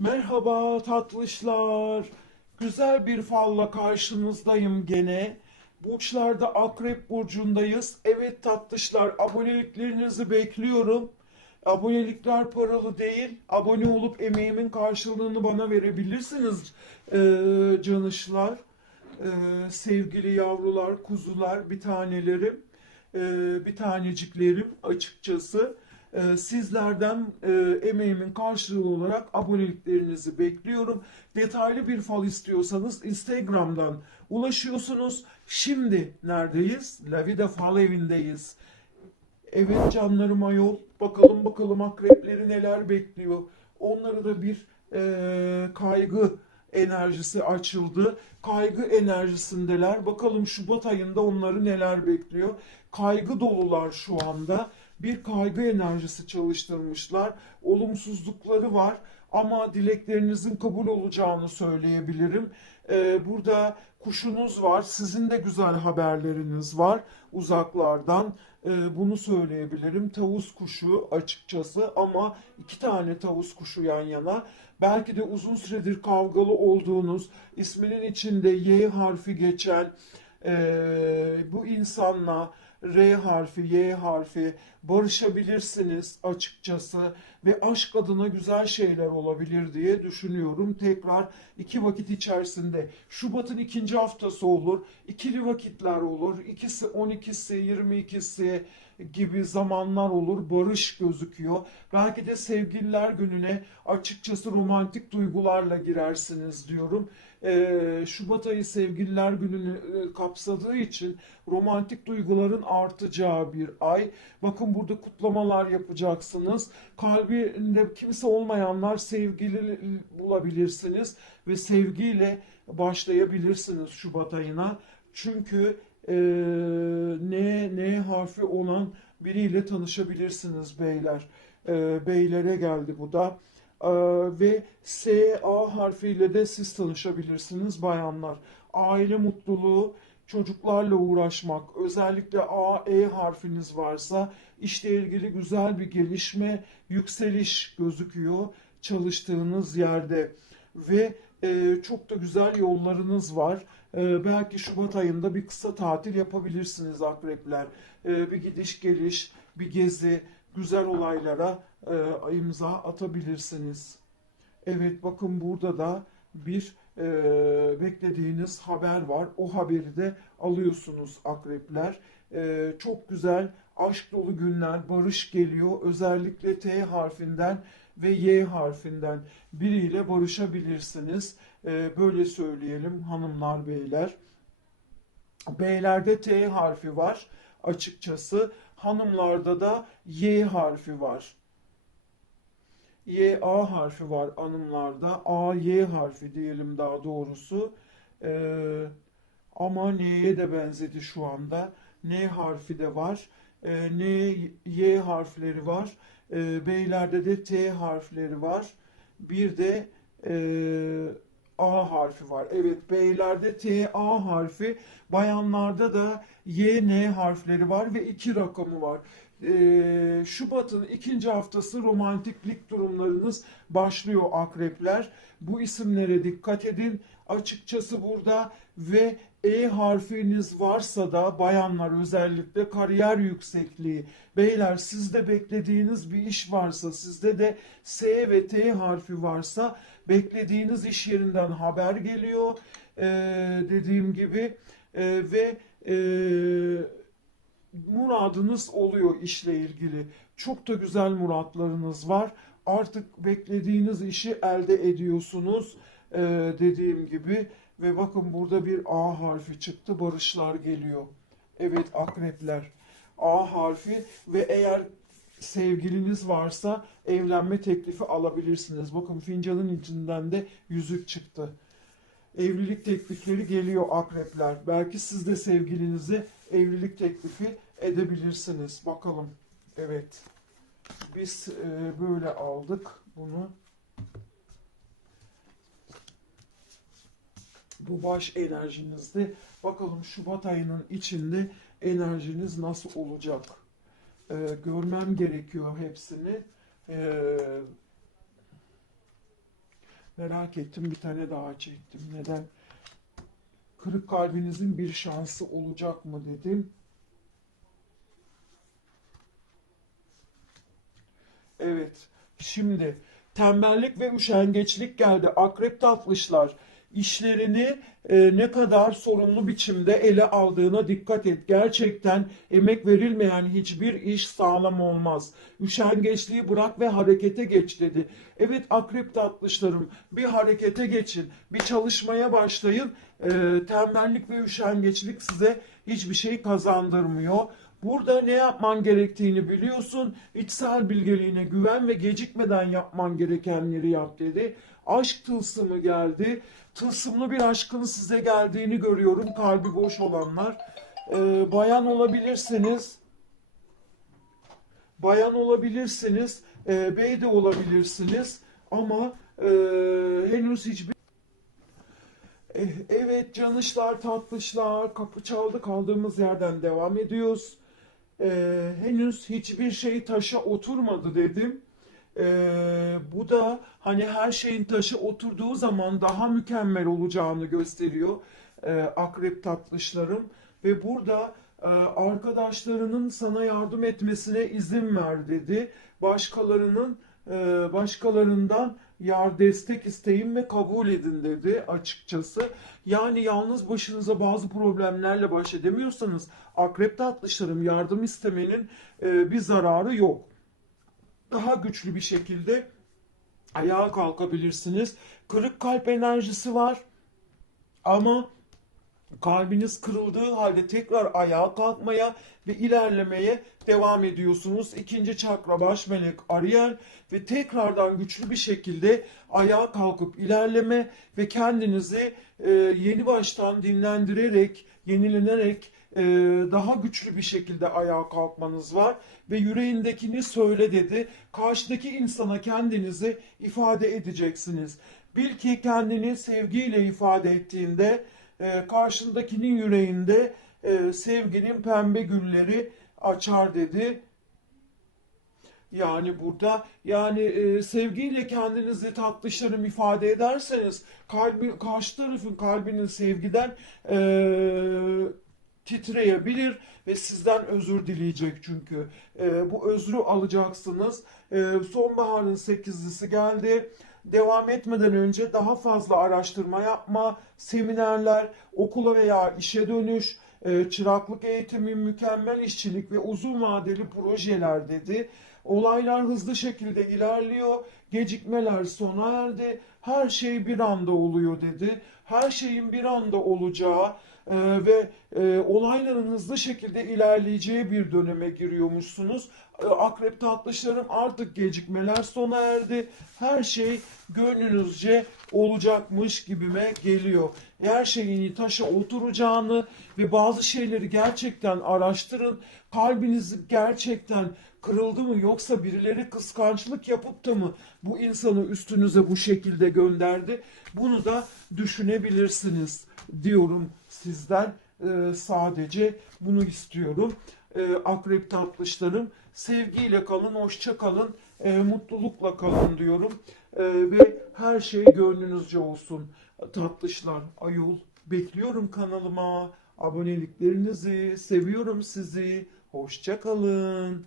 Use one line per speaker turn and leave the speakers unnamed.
Merhaba tatlışlar. Güzel bir falla karşınızdayım gene. Burçlarda Akrep Burcu'ndayız. Evet tatlışlar aboneliklerinizi bekliyorum. Abonelikler paralı değil. Abone olup emeğimin karşılığını bana verebilirsiniz ee, canışlar. Ee, sevgili yavrular, kuzular, bir tanelerim, ee, bir taneciklerim açıkçası. Ee, sizlerden e, emeğimin karşılığı olarak aboneliklerinizi bekliyorum. Detaylı bir fal istiyorsanız Instagram'dan ulaşıyorsunuz. Şimdi neredeyiz? La Vida Fal evindeyiz. Evet canlarım ayol. Bakalım bakalım akrepleri neler bekliyor. Onları da bir e, kaygı enerjisi açıldı. Kaygı enerjisindeler. Bakalım Şubat ayında onları neler bekliyor. Kaygı dolular şu anda. Bir kaygı enerjisi çalıştırmışlar. Olumsuzlukları var ama dileklerinizin kabul olacağını söyleyebilirim. Ee, burada kuşunuz var. Sizin de güzel haberleriniz var uzaklardan. Ee, bunu söyleyebilirim. Tavus kuşu açıkçası ama iki tane tavus kuşu yan yana. Belki de uzun süredir kavgalı olduğunuz, isminin içinde Y harfi geçen ee, bu insanla R harfi, Y harfi barışabilirsiniz açıkçası ve aşk adına güzel şeyler olabilir diye düşünüyorum. Tekrar iki vakit içerisinde Şubat'ın ikinci haftası olur, ikili vakitler olur, ikisi 12'si, 22'si gibi zamanlar olur. Barış gözüküyor. Belki de sevgililer gününe açıkçası romantik duygularla girersiniz diyorum. Ee, Şubat ayı sevgililer gününü e, kapsadığı için romantik duyguların artacağı bir ay. Bakın burada kutlamalar yapacaksınız. Kalbinde kimse olmayanlar sevgili bulabilirsiniz ve sevgiyle başlayabilirsiniz Şubat ayına. Çünkü e, N, N harfi olan biriyle tanışabilirsiniz beyler. E, beylere geldi bu da. E, ve S, A harfiyle de siz tanışabilirsiniz bayanlar. Aile mutluluğu, çocuklarla uğraşmak, özellikle A, E harfiniz varsa işle ilgili güzel bir gelişme, yükseliş gözüküyor çalıştığınız yerde. Ve e, çok da güzel yollarınız var. E, belki Şubat ayında bir kısa tatil yapabilirsiniz akrepler. E, bir gidiş geliş, bir gezi, güzel olaylara e, imza atabilirsiniz. Evet bakın burada da bir e, beklediğiniz haber var. O haberi de alıyorsunuz akrepler. E, çok güzel aşk dolu günler, barış geliyor. Özellikle T harfinden ve Y harfinden biriyle barışabilirsiniz. E, böyle söyleyelim hanımlar beyler. Beylerde T harfi var açıkçası. Hanımlarda da Y harfi var. Y A harfi var hanımlarda. A Y harfi diyelim daha doğrusu. Ee, ama N'ye de benzedi şu anda. N harfi de var. Ee, N Y harfleri var. Ee, beylerde de T harfleri var. Bir de e, A harfi var. Evet beylerde T A harfi, bayanlarda da Y N harfleri var ve iki rakamı var. Ee, Şubat'ın ikinci haftası romantiklik durumlarınız başlıyor akrepler. Bu isimlere dikkat edin. Açıkçası burada ve E harfiniz varsa da bayanlar özellikle kariyer yüksekliği. Beyler sizde beklediğiniz bir iş varsa, sizde de S ve T harfi varsa beklediğiniz iş yerinden haber geliyor. Ee, dediğim gibi Ee, ve e, muradınız oluyor işle ilgili. Çok da güzel muratlarınız var. Artık beklediğiniz işi elde ediyorsunuz ee, dediğim gibi. Ve bakın burada bir A harfi çıktı. Barışlar geliyor. Evet akrepler. A harfi ve eğer sevgiliniz varsa evlenme teklifi alabilirsiniz. Bakın fincanın içinden de yüzük çıktı. Evlilik teklifleri geliyor akrepler. Belki siz de sevgilinize evlilik teklifi edebilirsiniz. Bakalım. Evet. Biz e, böyle aldık bunu. Bu baş enerjinizde. Bakalım Şubat ayının içinde enerjiniz nasıl olacak? E, görmem gerekiyor hepsini. E, Merak ettim bir tane daha çektim. Neden? Kırık kalbinizin bir şansı olacak mı dedim. Evet. Şimdi tembellik ve üşengeçlik geldi. Akrep tatlışlar işlerini e, ne kadar sorumlu biçimde ele aldığına dikkat et. Gerçekten emek verilmeyen hiçbir iş sağlam olmaz. Üşengeçliği bırak ve harekete geç dedi. Evet akrep tatlışlarım bir harekete geçin. Bir çalışmaya başlayın. E, tembellik ve üşengeçlik size hiçbir şey kazandırmıyor. Burada ne yapman gerektiğini biliyorsun. İçsel bilgeliğine güven ve gecikmeden yapman gerekenleri yap dedi. Aşk tılsımı geldi. Tılsımlı bir aşkın size geldiğini görüyorum. Kalbi boş olanlar. Ee, bayan olabilirsiniz. Bayan olabilirsiniz. e, bey de olabilirsiniz. Ama e, henüz hiçbir Eh, Evet canışlar tatlışlar kapı çaldı kaldığımız yerden devam ediyoruz. Ee, henüz hiçbir şey taşa oturmadı dedim. Ee, bu da hani her şeyin taşı oturduğu zaman daha mükemmel olacağını gösteriyor ee, akrep tatlışlarım. Ve burada e, arkadaşlarının sana yardım etmesine izin ver dedi. Başkalarının e, başkalarından yar destek isteyin ve kabul edin dedi açıkçası. Yani yalnız başınıza bazı problemlerle baş edemiyorsanız akrep tatlışlarım yardım istemenin e, bir zararı yok. Daha güçlü bir şekilde ayağa kalkabilirsiniz. Kırık kalp enerjisi var ama Kalbiniz kırıldığı halde tekrar ayağa kalkmaya ve ilerlemeye devam ediyorsunuz. İkinci çakra baş melek Ariel ve tekrardan güçlü bir şekilde ayağa kalkıp ilerleme ve kendinizi e, yeni baştan dinlendirerek, yenilenerek e, daha güçlü bir şekilde ayağa kalkmanız var ve yüreğindekini söyle dedi. Karşıdaki insana kendinizi ifade edeceksiniz. Bil ki kendini sevgiyle ifade ettiğinde e, karşındakinin yüreğinde e, sevginin pembe gülleri açar dedi. Yani burada yani e, sevgiyle kendinizi tatlışlarım ifade ederseniz kalbi karşı tarafın kalbinin sevgiden e, titreyebilir ve sizden özür dileyecek çünkü. E, bu özrü alacaksınız. E, sonbaharın sekizlisi geldi. Devam etmeden önce daha fazla araştırma yapma, seminerler, okula veya işe dönüş, e, çıraklık eğitimi, mükemmel işçilik ve uzun vadeli projeler dedi. Olaylar hızlı şekilde ilerliyor, gecikmeler sona erdi, her şey bir anda oluyor dedi. Her şeyin bir anda olacağı e, ve e, olayların hızlı şekilde ilerleyeceği bir döneme giriyormuşsunuz. E, Akrep tatlışlarım artık gecikmeler sona erdi. Her şey gönlünüzce olacakmış gibime geliyor. Her şeyin taşa oturacağını ve bazı şeyleri gerçekten araştırın. Kalbiniz gerçekten kırıldı mı yoksa birileri kıskançlık yapıp da mı bu insanı üstünüze bu şekilde gönderdi? Bunu da düşünebilirsiniz diyorum sizden. Ee, sadece bunu istiyorum. Ee, akrep tatlışlarım sevgiyle kalın, hoşça kalın, e, mutlulukla kalın diyorum. Ee, ve her şey gönlünüzce olsun. Tatlışlar, ayol bekliyorum kanalıma. Aboneliklerinizi, seviyorum sizi. Hoşça kalın.